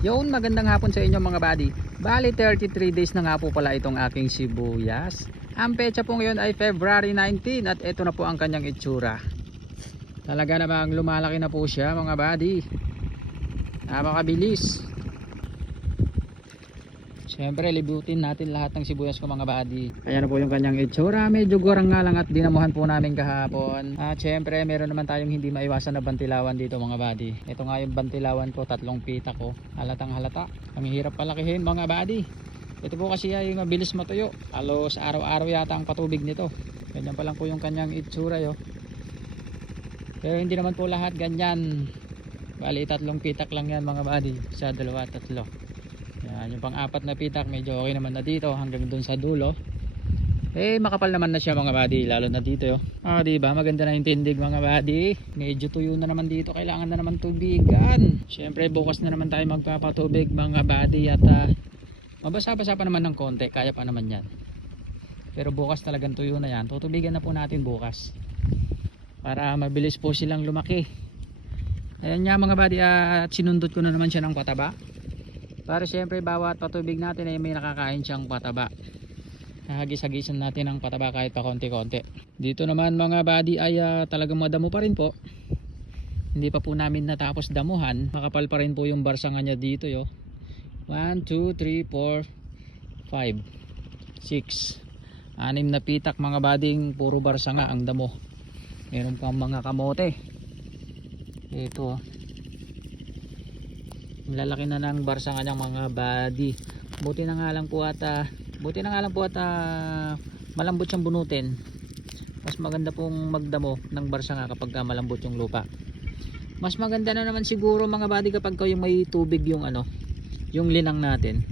Yun, magandang hapon sa inyo mga buddy. Bali 33 days na nga po pala itong aking sibuyas. Ang petsa po ngayon ay February 19 at ito na po ang kanyang itsura. Talaga namang lumalaki na po siya mga buddy. Napakabilis. Siyempre libutin natin lahat ng sibuyas ko mga buddy. Ayan na po yung kanyang itsura. Medyo gorang nga lang at dinamuhan po namin kahapon. At siyempre meron naman tayong hindi maiwasan na bantilawan dito mga buddy. Ito nga yung bantilawan ko, 3 pita ko. Halatang halata. Ang hirap palakihin mga buddy. Ito po kasi ay mabilis matuyo. Halos araw-araw yata ang patubig nito. Ganyan pa lang po yung kanyang itsura yo. Pero hindi naman po lahat ganyan. Bali 3 pitak lang yan mga buddy. Sa 2, 3. Yan, yung pang-4 na pitak medyo okay naman na dito hanggang dun sa dulo. Eh makapal naman na siya mga buddy, lalo na dito yo. Ah, di ba? Maganda na yung tindig mga buddy. Medyo tuyo na naman dito, kailangan na naman tubigan. Syempre bukas na naman tayo magpapatubig mga buddy at mabasa-basa pa naman ng konti, kaya pa naman yan. Pero bukas talagang tuyo na yan. Tutubigan na po natin bukas para mabilis po silang lumaki. Ayan nga mga buddy, at sinundot ko na naman siya ng pataba. Para syempre bawat patubig natin ay may nakakain siyang pataba. Hagis-hagisan natin ang pataba kahit pa konti-konti. Dito naman mga buddy ay talagang madamo pa rin po. Hindi pa po namin natapos damuhan. Makapal pa rin po yung barsanga niya dito yo. 1, 2, 3, 4, 5, 6. 6 na pitak mga buddy, puro barsanga ang damo. Meron pang mga kamote. Ito lalaki na ng barsa kanyang mga body. Buti na nga lang po at malambot siyang bunutin. Mas maganda pong magdamo ng barsa nga kapag malambot yung lupa. Mas maganda na naman siguro mga body kapag yung may tubig yung yung linang natin.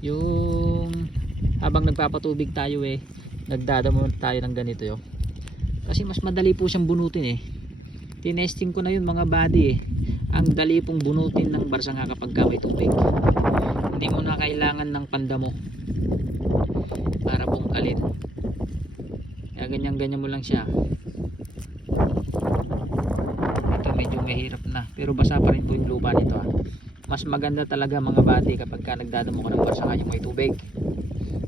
Yung habang nagpapatubig tayo nagdadamo tayo ng ganito yo. Kasi mas madali po siyang bunutin Tinesting ko na yun mga body ang dali pong bunutin ng barsanga kapag may tubig. Hindi mo na kailangan ng pandamo para bungkalin. Kaya ganyan mo lang siya. Ito medyo mahirap na, pero basa pa rin po yung lupa nito Mas maganda talaga mga body kapag nagdadamo ka ng barsanga yung may tubig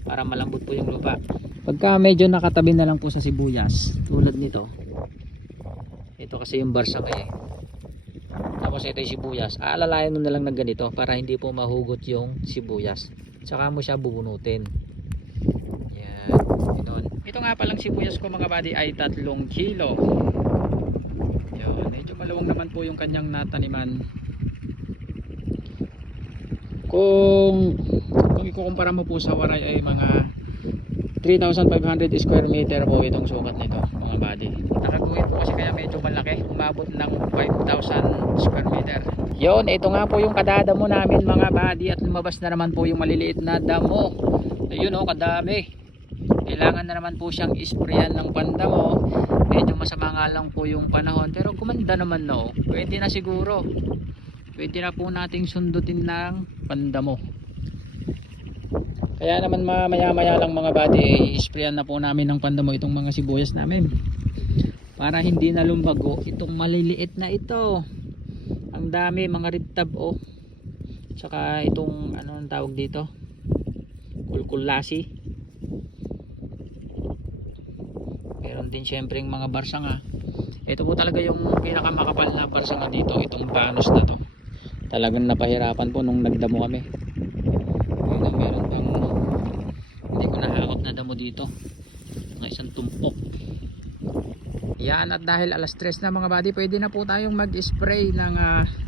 para malambot po yung lupa. Pagka medyo nakatabi na lang po sa sibuyas tulad nito, ito kasi yung barsanga tapos ito yung sibuyas, aalalayan mo na lang ng ganito para hindi po mahugot yung sibuyas, tsaka mo siya bubunutin. Yan, ito nga palang sibuyas ko mga buddy ay 3 kilo. Yan, medyo maluwang naman po yung kanyang nataniman. Kung ikukumpara mo po sa waray ay mga 3,500 square meter po itong sukat nito mga buddy. Nakaguhit po kasi kaya medyo malaki, umabot ng 5,000 square meter. Yun, ito nga po yung kadadamo namin mga buddy at lumabas na naman po yung maliliit na damo. Ayun kadami. Kailangan na naman po siyang isprayan ng pandamo. Medyo masama nga lang po yung panahon pero kumanda naman pwede na siguro. Pwede na po nating sundutin ng pandamo. Kaya naman maya-maya lang mga buddy, i-sprayan na po namin ng pandamo itong mga sibuyas namin. Para hindi na lumbago itong maliliit na ito. Ang dami mga red tab Tsaka itong ang tawag dito? Kulkulasi. Meron din syempre yung mga barsanga. Ito po talaga yung pinakamakapal na barsanga dito, itong panos na to. Talagang napahirapan po nung nagdamo kami. Meron pang hindi ko nahakot na damo dito ng isang tumpok. Yan, at dahil alas 3 na mga buddy, pwede na po tayong mag-spray ng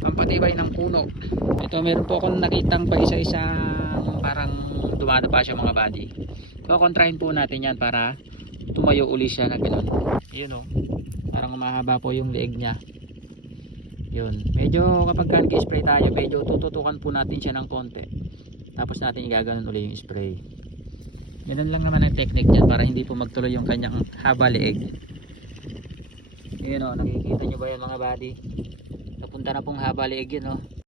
pampatibay ng puno. Ito meron po akong nakitang pa isa-isang parang dumada pa siya mga buddy. Kukontrahin po natin yan para tumayo uli siya na gano'n. Yun parang mahaba po yung leeg niya. Yun, medyo kapag nag-spray tayo, medyo tututukan po natin siya ng konti. Tapos natin igaganon uli yung spray. Ganun lang naman ang technique dyan para hindi po magtuloy yung kanyang haba leeg. Yun nakikita nyo ba yan mga buddy? Napunta na pong haba leeg yun